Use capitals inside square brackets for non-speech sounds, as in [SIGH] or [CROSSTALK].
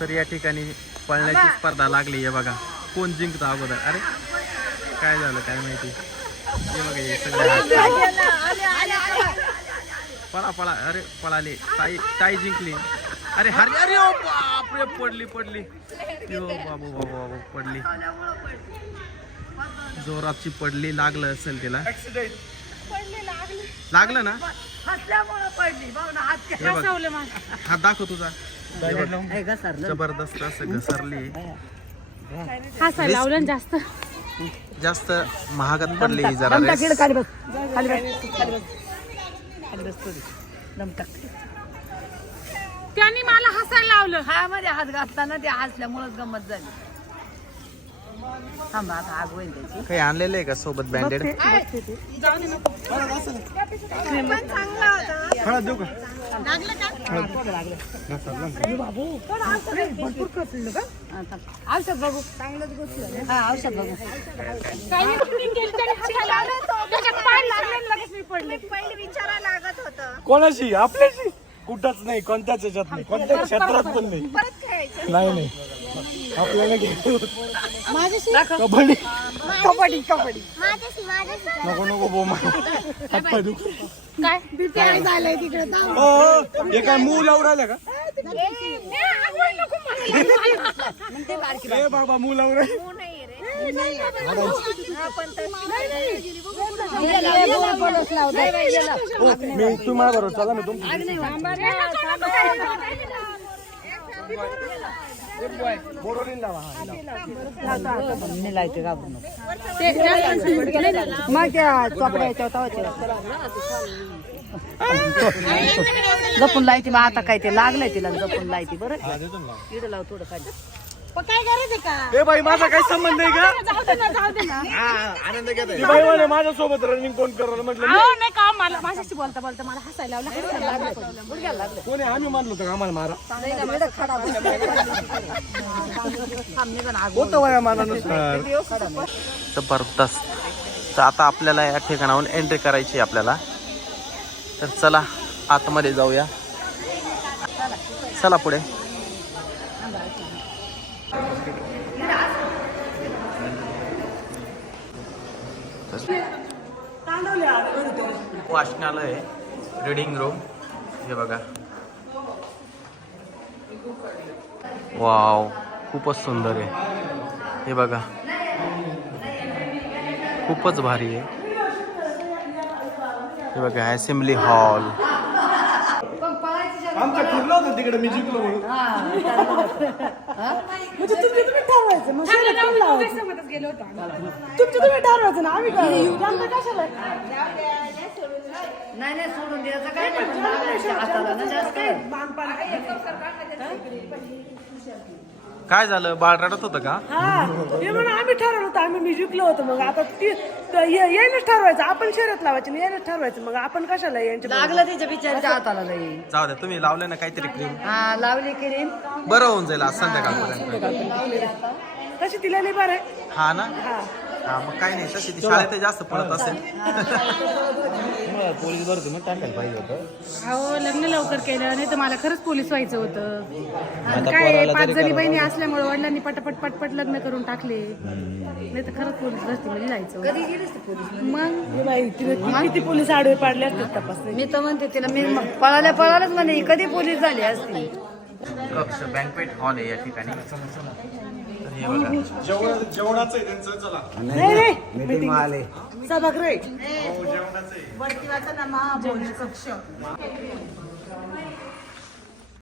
तर या ठिकाणी पळण्याची स्पर्धा लागली आहे बघा. कोण जिंकतं अगोदर? अरे काय झालं काय माहिती? हे बघा हे सगळे पळा पळा. अरे पळाले. ताई ताई जिंकली. अरे हरे अरे ओ बापरे पडली पडली. यो बाबू बाबू बाबू पडली. जोराची पडली लागलं असेल तिला. लागलं. ना? हसल्यामुळं पडली. बघ ना हात हे दाखव तुझा. हे. जबरदस्त असं घसरली. हा लावलं ना जास्त. जास्त महागात पडली जरा त्यांनी मला हसायला लावलं. हा मध्ये हात घातला ते हसल्यामुळंच गंमत झाली. काही आणलेलं आहे का सोबत बँडेड औषध बघू हा औषध बघू काही shooting केली तरी हसायला लावलं. त्याच्यात पाय लागले आणि लगेच मी पडले. कोणाशी? आपल्याशी? कुठंच नाही कोणत्याच याच्यात नाही कोणत्याच क्षेत्रात पण नाही. नाही नाही. आपल्याला होतं. कबड्डी. कबड्डी कबड्डी. नको नको बोमा हातपाय दुख. काय? झालंय तिकडे. हो हे काय मूल लावून राहिलं का? [LAUGHS] बाबा मूल राहिलं. हो, मी तुम्हाला बरोबर चला मी तुमची बोरोलीन लावा हा, लायते घाबरू मग त्या चोपड्या याच्यावर जपून लायती मग आता काय ते लागलंय तिला जपून लायती बरं. इकडं लाव थोडं खाली. काय करायचं का? ए बाई माझा काय संबंध आहे का? जाऊ दे ना जाऊ दे ना ती बाई म्हणे माझ्यासोबत रनिंग कोण करणार? म्हटलं अहो नाही का मला माझ्याशी बोलता बोलता मला हसायला हसायला लागलं. कोणी आम्ही मानलो होतो का आम्हाला मारा? होतं वया मानानुसार जबरदस्त. तर आता आपल्याला या ठिकाणाहून एंट्री करायची आहे आपल्याला. तर चला आतमध्ये जाऊया. चला पुढे. वाचनालय रीडिंग रूम हे बघा. वाव खूपच सुंदर आहे. हे बघा. खूपच भारी आहे. हे बघा असेंब्ली हॉल आमचं ठरलं होतं तिकडे मी जिंकलो म्हणून. म्हणजे तुमचे तुम्ही ठरवायचं मग शर्यत कोण लावायचं? सोबतच गेलो होतो आम्ही. तुमचे तुम्ही ठरवायचं ना आम्ही काय कशाला? नाही नाही सोडून द्यायचं काय नाही पण लागायचं हाताला ना जास्त काय झालं? बाळ रडत होतं का? हा हे म्हणून आम्ही ठरवलं होतं आम्ही मी जिंकलो होतो मग. आता ती तर ये- यायनंच ठरवायचं. आपण शर्यत लावायची नाही यायनंच ठरवायचं. मग आपण कशाला यांच्या लागलं तिच्या बिचारीच्या हाताला लई. जाऊ द्या तुम्ही लावले ना काहीतरी क्रीम हा लावली क्रीम बरं होऊन जाईल आज संध्याकाळपर्यंत. तशी तिला नाही बरं आहे? हा ना? हा. मग काही नाही तशी ती शाळेत जास्त पडत असेल. पोलीस भरती मग टाकायला पाहिजे होतं. अहो लग्न लवकर केलं नाही तर मला खरंच पोलीस व्हायचं होतं. आणि काय आहे, पाच जणी बहिणी असल्यामुळे वडिलांनी पटापट पटपट लग्न करून टाकले. नाही तर खरंच पोलीस भरतीमध्ये जायचं होतं. कधी गेलीस तू पोलीस मग? किती पोलीस आडवे पाडले असतात तपास मी तर म्हणते तिला मी मग पळाल्या पळाल्याच म्हणे ही कधी पोलीस झाली असती? कक्ष बँकवेट हॉल आहे या ठिकाणी. तर हे बघा. जेवण जेवणाचं आहे त्यांचं चला. नाही नाही मीटिंग सभागृह. जेवणाचं आहे.